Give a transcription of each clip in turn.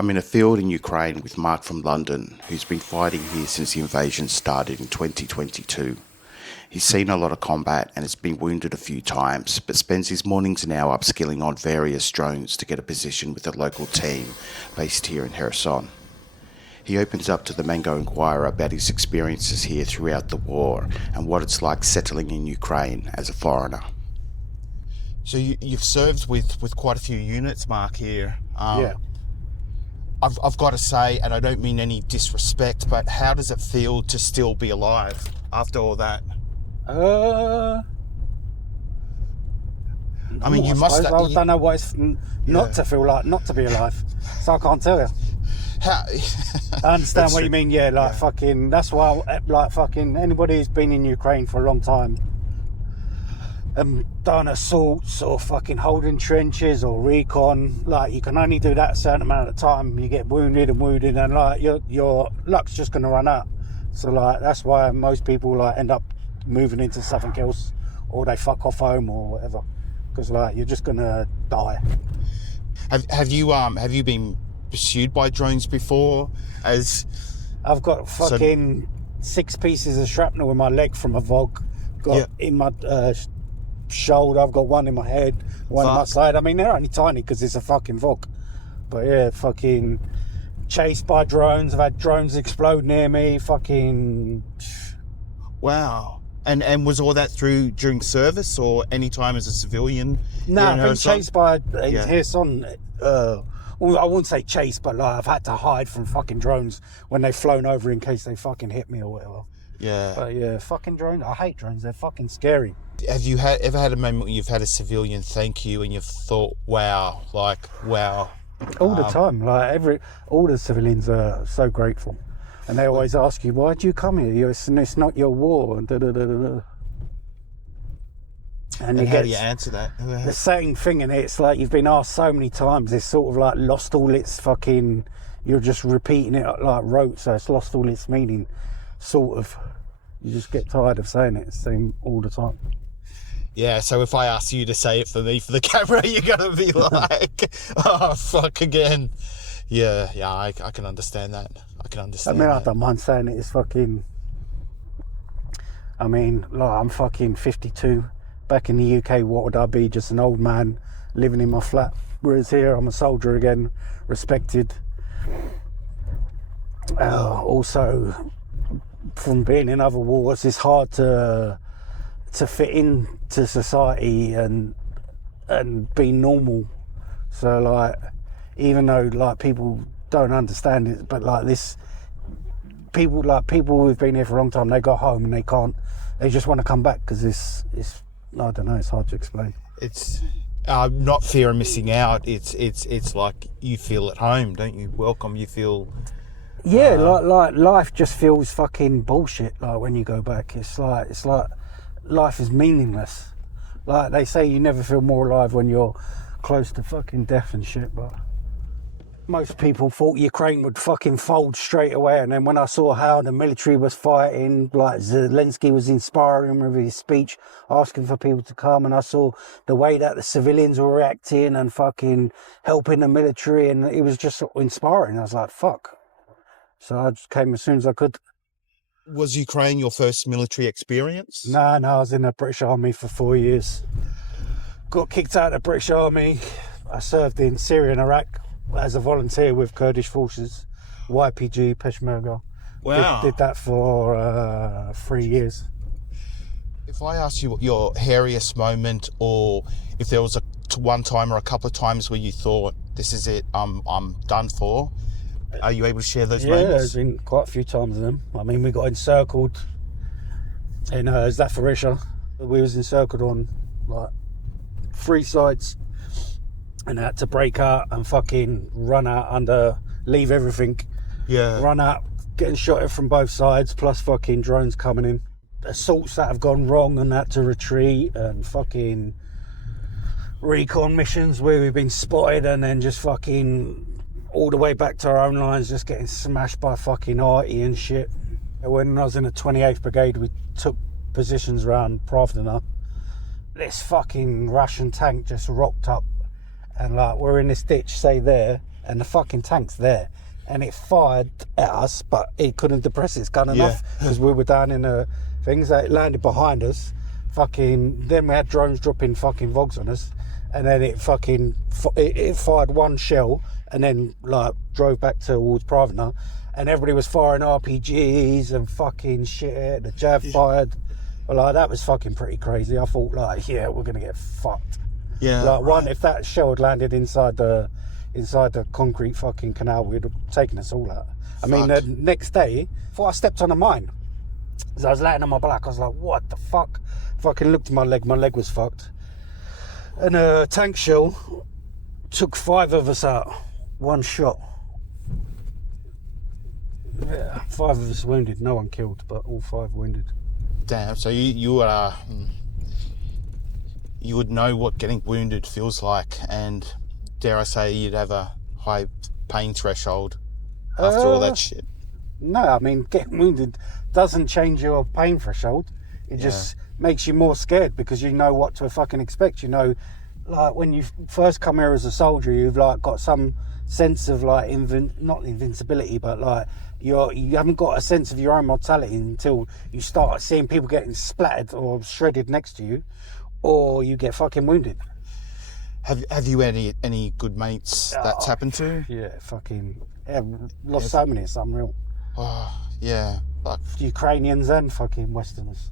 I'm in a field in Ukraine with Mark from London, who's been fighting here since the invasion started in 2022. He's seen a lot of combat and has been wounded a few times, but spends his mornings now upskilling on various drones to get a position with a local team based here in Kherson. He opens up to the Mango Inquirer about his experiences here throughout the war and what it's like settling in Ukraine as a foreigner. So you've served with quite a few units, Mark, here. Yeah. I've got to say, and I don't mean any disrespect, but how does it feel to still be alive after all that? I mean, you must. I don't know what it's not to feel like, not to be alive. So I can't tell you. How? I understand what you mean. Yeah, like fucking. That's why, like fucking, anybody who's been in Ukraine for a long time and done assaults or fucking holding trenches or recon, like you can only do that a certain amount of time. You get wounded, and like your luck's just gonna run out. So like that's why most people like end up moving into something else, or they fuck off home or whatever, because like you're just gonna die. Have you been pursued by drones before? As I've got fucking 6 pieces of shrapnel in my leg from a VOG. Got in my shoulder. I've got one in my head, one in my side. I mean, they're only tiny because it's a fucking VOG. But yeah, fucking chased by drones. I've had drones explode near me. Fucking wow. And was all that during service or any time as a civilian? No, I've been chased by Kherson. Well, I wouldn't say chased, but like I've had to hide from fucking drones when they've flown over in case they fucking hit me or whatever. Yeah. But yeah, fucking drones. I hate drones. They're fucking scary. Have you ever had a moment where you've had a civilian thank you and you've thought, wow, like, wow? All the time. Like all the civilians are so grateful. And they always ask you, why'd you come here? It's not your war. And And how do you answer that? The same thing, and it's like you've been asked so many times, it's sort of like lost all its fucking, you're just repeating it like rote, so it's lost all its meaning, sort of. You just get tired of saying it, same all the time. Yeah, so if I ask you to say it for me for the camera, you're gonna be like, oh fuck again. Yeah, I can understand that. I mean, I don't mind saying it. It's fucking, I mean, like I'm fucking 52. Back in the UK, what would I be? Just an old man living in my flat. Whereas here, I'm a soldier again, respected. Also, from being in other wars, it's hard to fit into society and be normal. So like, even though like people don't understand it, but like this, people who've been here for a long time, they go home and they just want to come back because it's. I don't know. It's hard to explain. It's not fear of missing out. It's like you feel at home, don't you? Welcome. You feel. Yeah, like life just feels fucking bullshit. Like when you go back, it's like life is meaningless. Like they say, you never feel more alive when you're close to fucking death and shit. But most people thought Ukraine would fucking fold straight away, and then when I saw how the military was fighting, like Zelensky was inspiring with his speech, asking for people to come, and I saw the way that the civilians were reacting and fucking helping the military, and it was just inspiring. I was like, fuck. So I just came as soon as I could. Was Ukraine your first military experience? No, I was in the British Army for 4 years. Got kicked out of the British Army. I served in Syria and Iraq as a volunteer with Kurdish forces, YPG, Peshmerga. Wow. Did that for 3 years. If I ask you what your hairiest moment, or if there was one time or a couple of times where you thought, this is it, I'm done for, are you able to share those moments? Yeah, there's been quite a few times of them. I mean, we got encircled in Zaporizhzhia. We was encircled on like 3 sides. And I had to break out and fucking run out leave everything. Yeah. Run out, getting shot at from both sides, plus fucking drones coming in. Assaults that have gone wrong and had to retreat, and fucking recon missions where we've been spotted and then just fucking all the way back to our own lines, just getting smashed by fucking arty and shit. When I was in the 28th Brigade, we took positions around Pravdina. This fucking Russian tank just rocked up. And like we're in this ditch, say there, and the fucking tank's there. And it fired at us, but it couldn't depress its gun enough because we were down in the things. That landed behind us. Then we had drones dropping fucking vogs on us, and then it fired one shell and then like drove back towards Pravna, and everybody was firing RPGs and fucking shit. The jab fired. But like that was fucking pretty crazy. I thought like, yeah, we're gonna get fucked. Yeah. Like if that shell had landed inside the concrete fucking canal, we'd have taken us all out. I mean, the next day, I thought I stepped on a mine. As I was laying on my back, I was like, what the fuck? Fucking looked at my leg was fucked. And a tank shell took 5 of us out, one shot. Yeah, 5 of us wounded, no one killed, but all 5 wounded. Damn, so you would know what getting wounded feels like, and dare I say you'd have a high pain threshold after all that shit. No, I mean, getting wounded doesn't change your pain threshold. It just makes you more scared because you know what to fucking expect. You know, like when you first come here as a soldier, you've like got some sense of like not invincibility, but like you haven't got a sense of your own mortality until you start seeing people getting splattered or shredded next to you, or you get fucking wounded. Have you any good mates that's happened to? Yeah, lost so many. It's unreal. Oh, yeah. Fuck. Ukrainians and fucking Westerners.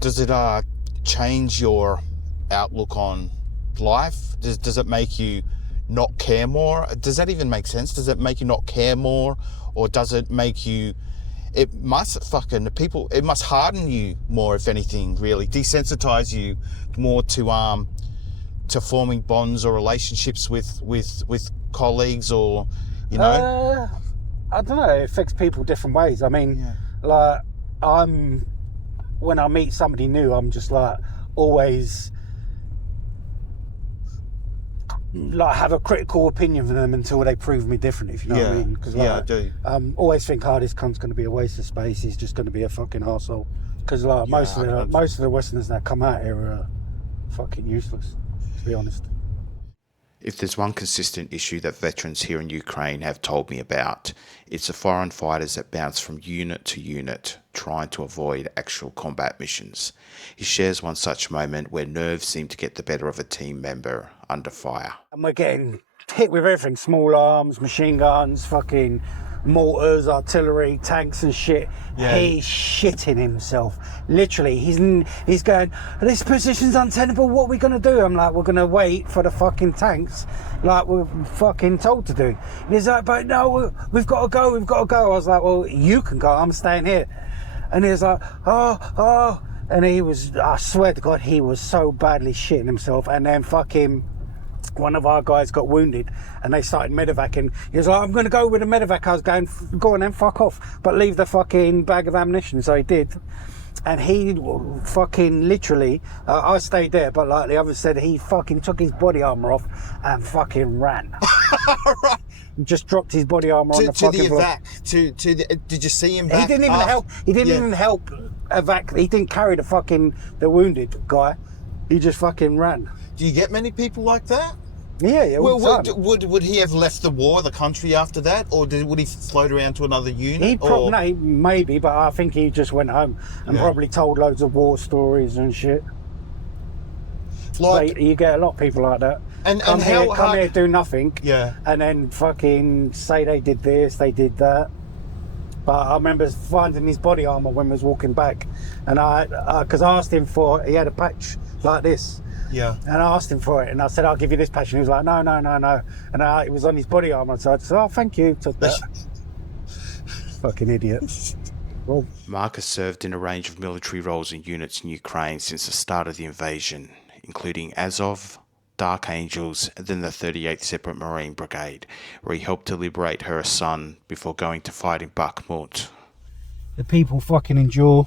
Does it change your outlook on life? Does it make you not care more? Does that even make sense? Does it make you not care more, or does it make you? It must harden you more, if anything, really desensitize you more to forming bonds or relationships with colleagues, or you know. I don't know. It affects people different ways. I mean, like when I meet somebody new, I'm just like always like have a critical opinion of them until they prove me different, if you know what I mean. Because I do. Always think, this cunt's going to be a waste of space. He's just going to be a fucking arsehole. Because like most of the Westerners that come out here are fucking useless, to be honest. If there's one consistent issue that veterans here in Ukraine have told me about, it's the foreign fighters that bounce from unit to unit, trying to avoid actual combat missions. He shares one such moment where nerves seem to get the better of a team member under fire. And we're getting hit with everything, small arms, machine guns, fucking mortars, artillery, tanks and shit. Yeah. He's shitting himself. Literally, he's going, this position's untenable, what are we going to do? I'm like, we're going to wait for the fucking tanks like we're fucking told to do. And he's like, but no, we've got to go. I was like, well, you can go, I'm staying here. And he was like, oh. And I swear to God, he was so badly shitting himself. And then fucking one of our guys got wounded and they started medevacing. He was like, I'm going to go with the medevac. I was going, go on then, fuck off. But leave the fucking bag of ammunition. So he did. And he fucking literally, I stayed there, but like the others said, he fucking took his body armour off and fucking ran. Right. Just dropped his body armour on the fucking evac. Did you see him back? He didn't even help. He didn't even help evac. He didn't carry the wounded guy. He just fucking ran. Do you get many people like that? Yeah. Well, would he have left the country after that, or would he float around to another unit? Maybe, but I think he just went home and probably told loads of war stories and shit. Like, you get a lot of people like that. And come here, do nothing. Yeah. And then fucking say they did this, they did that. But I remember finding his body armour when we was walking back, and because I asked him he had a patch like this. Yeah. And I asked him for it, and I said, I'll give you this patch. And he was like, no. And it was on his body armour, so I said, oh, thank you. Took that. Fucking idiot. Well, Mark has served in a range of military roles and units in Ukraine since the start of the invasion, including Azov, Dark Angels, and then the 38th Separate Marine Brigade, where he helped to liberate Kherson before going to fight in Bakhmut. The people fucking endure.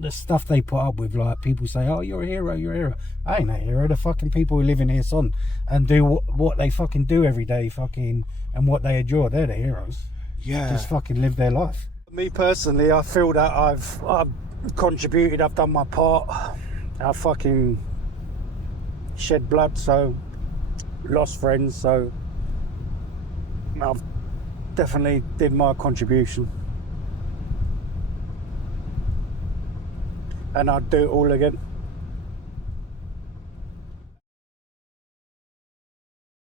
The stuff they put up with, like people say, oh, you're a hero. I ain't a hero. The fucking people who live in Kherson and do what they fucking do every day, fucking, and what they endure, they're the heroes. Yeah. Just fucking live their life. Me personally, I feel that I've contributed, I've done my part. I fucking shed blood, so lost friends, so I've definitely did my contribution. And I'd do it all again.